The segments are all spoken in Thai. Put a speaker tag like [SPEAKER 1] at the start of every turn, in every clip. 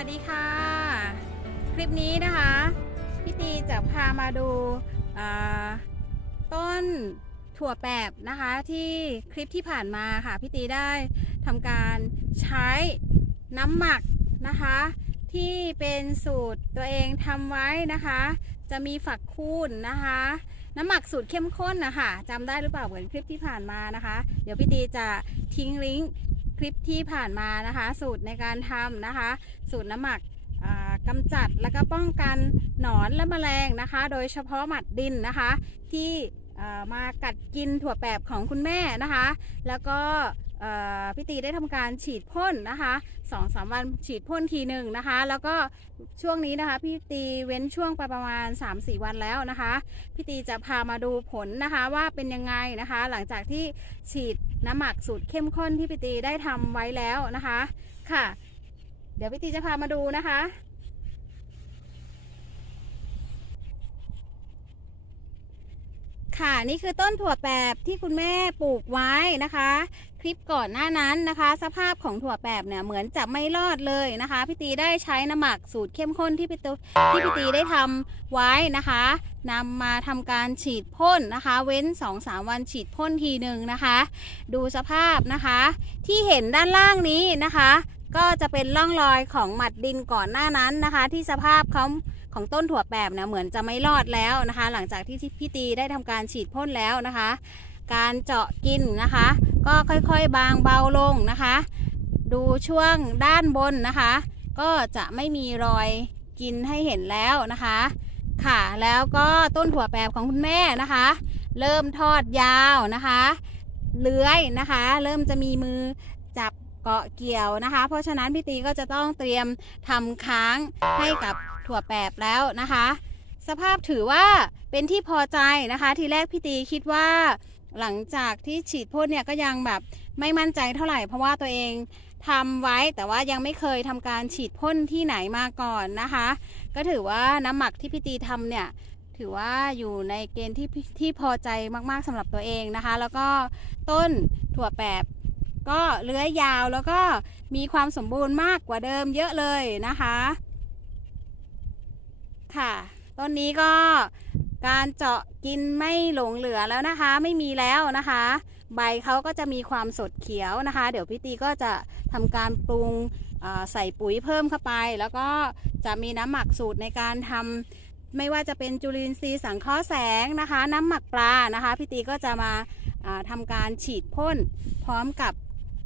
[SPEAKER 1] ัสดีค่ะ คลิปนี้นะคะพี่ตีจะพามาดูต้นถั่วแปบนะคะที่คลิปที่ผ่านมาค่ะพี่ตีได้ทำการใช้น้ำหมักนะคะ ที่เป็นสูตรตัวเองทำไว้นะคะ จะมีฝักคูณนะคะ น้ำหมักสูตรเข้มข้นนะคะจำได้หรือเปล่าเหมือนคลิปที่ผ่านมานะคะ เดี๋ยวพี่ตีจะทิ้งลิงก์ คลิปที่ผ่านมานะคะ สูตรในการทำนะคะ สูตรน้ำหมักอ่ากำจัดและก็ป้องกันหนอนและแมลงนะคะ โดยเฉพาะหมัดดินนะคะ ที่มากัดกินถั่วแปบของคุณแม่นะคะ แล้วก็พี่ตีได้ทำการฉีดพ่นนะคะสองสามวันฉีดพ่นทีหนึ่งนะคะ แล้วก็ช่วงนี้นะคะพี่ตีเว้นช่วงไปประมาณ 3-4 วันแล้วนะคะพี่ตีจะพามาดูผลนะคะว่าเป็นยังไงนะคะ หลังจากที่ฉีด น้ำหมักสูตรเข้มข้นที่พี่ตีได้ทำไว้แล้วนะคะค่ะ เดี๋ยวพี่ตีจะพามาดูนะคะ ค่ะนี่คือต้นถั่วแปบที่คุณแม่ปลูกไว้นะคะ คลิปก่อนหน้านั้นนะคะ สภาพของถั่วแปบเนี่ยเหมือนจะไม่รอดเลยนะคะพี่ตีได้ใช้น้ำหมักสูตรเข้มข้นที่พี่ตีที่พี่ตีได้ทำไว้นะคะนำมาทำการฉีดพ่นนะคะ เว้น 2-3 วันฉีดพ่นทีหนึ่งนะคะ ดูสภาพนะคะ ที่เห็นด้านล่างนี้นะคะ ก็จะเป็นร่องรอยของหมัดดินก่อนหน้านั้นนะคะ ที่สภาพเขาของต้นถั่วแปบเนี่ยเหมือนจะไม่รอดแล้วนะคะ หลังจากที่พี่ตีได้ทำการฉีดพ่นแล้วนะคะ การเจาะกินนะคะ ก็ค่อยๆบางเบาลงนะคะ ดูช่วงด้านบนนะคะ ก็จะไม่มีรอยกินให้เห็นแล้วนะคะ ค่ะแล้วก็ต้นถั่วแปบของคุณแม่นะคะ เริ่มทอดยาวนะคะเลื้อยนะคะ เริ่มจะมีมือจับเกาะเกี่ยวนะคะ เพราะฉะนั้นพี่ตีก็จะต้องเตรียมทำค้างให้กับถั่วแปบแล้วนะคะ สภาพถือว่าเป็นที่พอใจนะคะ ทีแรกพี่ตีคิดว่า หลังจากที่ฉีดพ่นเนี่ยก็ยังแบบไม่มั่นใจเท่าไหร่ เพราะว่าตัวเองทำไว้แต่ว่ายังไม่เคยทำการฉีดพ่นที่ไหนมาก่อนนะคะ ก็ถือว่าน้ำหมักที่พี่ตีทำเนี่ยถือว่าอยู่ในเกณฑ์ที่ที่พอใจมากๆสำหรับตัวเองนะคะ แล้วก็ต้นถั่วแปบก็เลื้อยยาวแล้วก็มีความสมบูรณ์มากกว่าเดิมเยอะเลยนะคะ ค่ะ ต้นนี้ก็ การเจาะกินไม่หลงเหลือแล้วนะคะ ไม่มีแล้วนะคะ ใบเขาก็จะมีความสดเขียวนะคะ เดี๋ยวพี่ตีก็จะทำการปรุงใส่ปุ๋ยเพิ่มเข้าไป แล้วก็จะมีน้ำหมักสูตรในการทำไม่ว่าจะเป็นจุลินทรีย์สังเคราะห์แสงนะคะ น้ำหมักปลานะคะพี่ตีก็จะมาอ่าทำการฉีดพ่น พร้อมกับ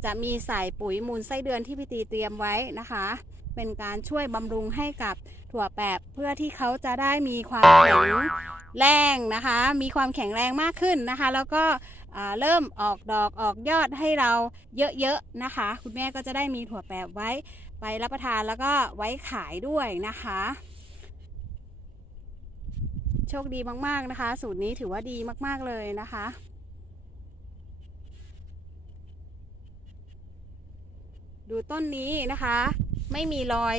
[SPEAKER 1] จะมีใส่ปุ๋ยมูลไส้เดือนที่พี่ตีเตรียมไว้นะคะ เป็นการช่วยบำรุงให้กับถั่วแปบเพื่อที่เขาจะได้มีความแข็ง แรงนะคะ มีความแข็งแรงมากขึ้นนะคะ แล้วก็เริ่มออกดอกออกยอดให้เราเยอะๆนะคะ คุณแม่ก็จะได้มีถั่วแปบไว้ไปรับประทานแล้วก็ไว้ขายด้วยนะคะ โชคดีมากๆนะคะ สูตรนี้ถือว่าดีมากๆเลยนะคะดูต้นนี้นะคะ ไม่มีรอย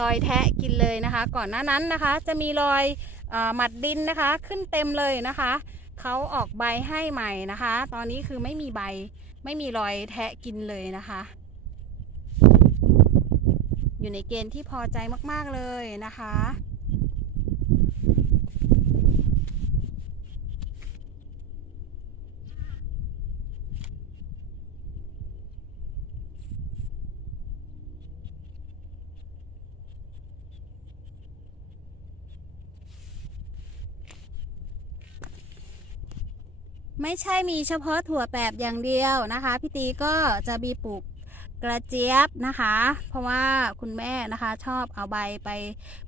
[SPEAKER 1] รอยแทะกินเลยนะคะ ก่อนหน้านั้นนะคะ จะมีรอย หมัดดินนะคะขึ้นเต็มเลยนะคะเขาออกใบให้ใหม่นะคะ ตอนนี้คือไม่มีใบไม่มีรอยแทะกินเลยนะคะ อยู่ในเกณฑ์ที่พอใจมากๆเลยนะคะ ไม่ใช่มีเฉพาะถั่วแปบอย่างเดียวนะคะพี่ตีก็จะมีปลูกกระเจี๊ยบนะคะ เพราะว่าคุณแม่นะคะชอบเอาใบไป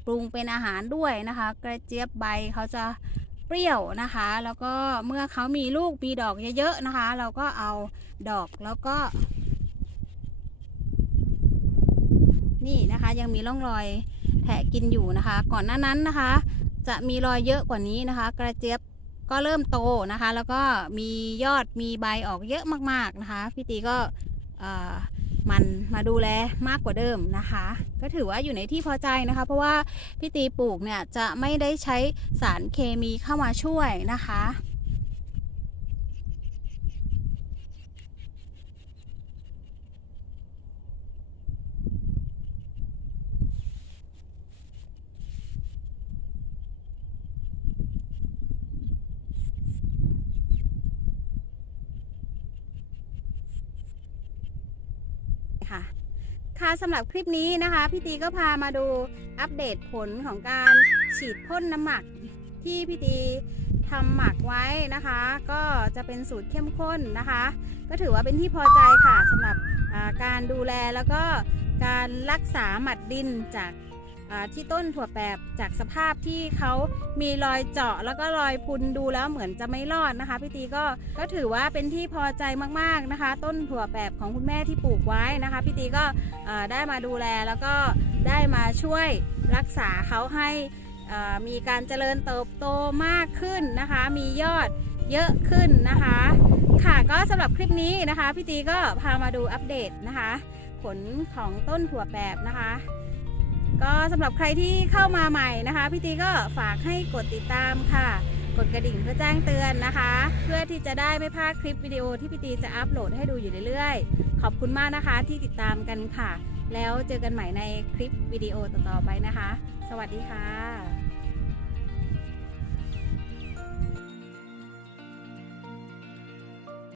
[SPEAKER 1] ปรุงเป็นอาหารด้วยนะคะ กระเจี๊ยบใบเขาจะเปรี้ยวนะคะ แล้วก็เมื่อเขามีลูกมีดอกเยอะๆนะคะ เราก็เอาดอกแล้วก็ นี่นะคะยังมีร่องรอยแทะกินอยู่นะคะ ก่อนหน้านั้นนะคะ จะมีรอยเยอะกว่านี้นะคะ กระเจี๊ยบ ก็เริ่มโตนะคะ แล้วก็มียอดมีใบออกเยอะมากๆนะคะพี่ตีก็มันมาดูแลมากกว่าเดิมนะคะ ก็ถือว่าอยู่ในที่พอใจนะคะ เพราะว่าพี่ตีปลูกเนี่ยจะไม่ได้ใช้สารเคมีเข้ามาช่วยนะคะ ค่ะสำหรับคลิปนี้นะคะพี่ตีก็พามาดูอัปเดตผลของการฉีดพ่นน้ำหมักที่พี่ตีทำหมักไว้นะคะ ก็จะเป็นสูตรเข้มข้นนะคะ ก็ถือว่าเป็นที่พอใจค่ะสำหรับการดูแลแล้วก็การรักษาหมัดดินจาก ที่ต้นถั่วแปบจากสภาพที่เขามีรอยเจาะแล้วก็รอยพุนดูแล้วเหมือนจะไม่รอดนะคะพี่ตีก็ก็ถือว่าเป็นที่พอใจมากๆนะคะ ต้นถั่วแปบของคุณแม่ที่ปลูกไว้นะคะพี่ตีก็ได้มาดูแลแล้วก็ได้มาช่วยรักษาเขาให้มีการเจริญเติบโตมากขึ้นนะคะ มียอดเยอะขึ้นนะคะ ค่ะก็สำหรับคลิปนี้นะคะพี่ตีก็พามาดูอัปเดตนะคะ ผลของต้นถั่วแปบนะคะ ก็สำหรับใครที่เข้ามาใหม่นะคะ พี่ตีก็ฝากให้กดติดตามค่ะ กดกระดิ่งเพื่อแจ้งเตือนนะคะ เพื่อที่จะได้ไม่พลาดคลิปวิดีโอที่พี่ตีจะอัปโหลดให้ดูอยู่เรื่อยๆ ขอบคุณมากนะคะที่ติดตามกันค่ะ แล้วเจอกันใหม่ในคลิปวิดีโอต่อๆไปนะคะ สวัสดีค่ะ